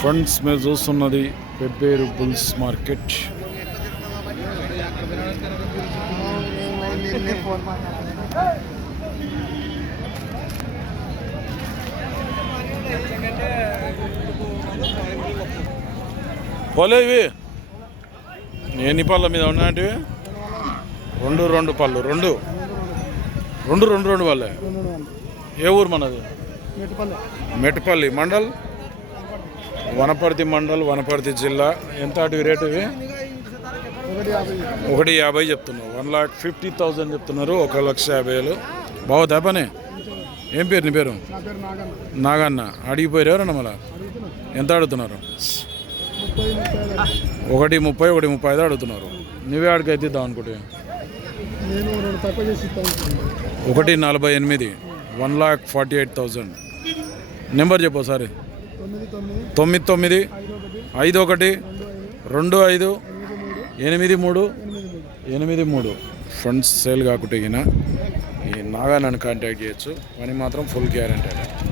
Friends మీరు చూస్తున్నది. Pebbair bulls market. పోలే ఇవి. ఎన్ని పళ్ళ మీద ఉన్నాయంటివి రెండు రెండు పళ్ళు రెండు. రెండు రెండు రెండు వాళ్ళే ఏ ఊరు మనది? మెట్టుపల్లి మండల్? వనపర్తి మండల్ వనపర్తి జిల్లా. ఎంత అటు రేటు ఇవి? ఒకటి యాభై చెప్తున్నారు. వన్ లాక్ ఫిఫ్టీ థౌజండ్ చెప్తున్నారు. ఒక లక్ష యాభై వేలు. బాగుతా పని? ఏం పేరు నీ పేరు? నాగన్న. అడిగిపోయారు ఎవరన్నా మళ్ళా? ఎంత అడుగుతున్నారు? ఒకటి ముప్పై ఒకటి ముప్పై ఐదు అడుగుతున్నారు. నువ్వే ఆడికి ఇద్దాం అనుకుంటే. ఒకటి నలభై ఎనిమిది. One lakh forty eight thousand number చెప్పు సారీ తొమ్మిది తొమ్మిది ఐదు ఒకటి రెండు ఐదు ఎనిమిది మూడు ఎనిమిది మూడు. ఫండ్స్ సేల్ కాకుండా ఈ నాగాలను కాంటాక్ట్ చేయొచ్చు. పని మాత్రం ఫుల్ గ్యారంటీ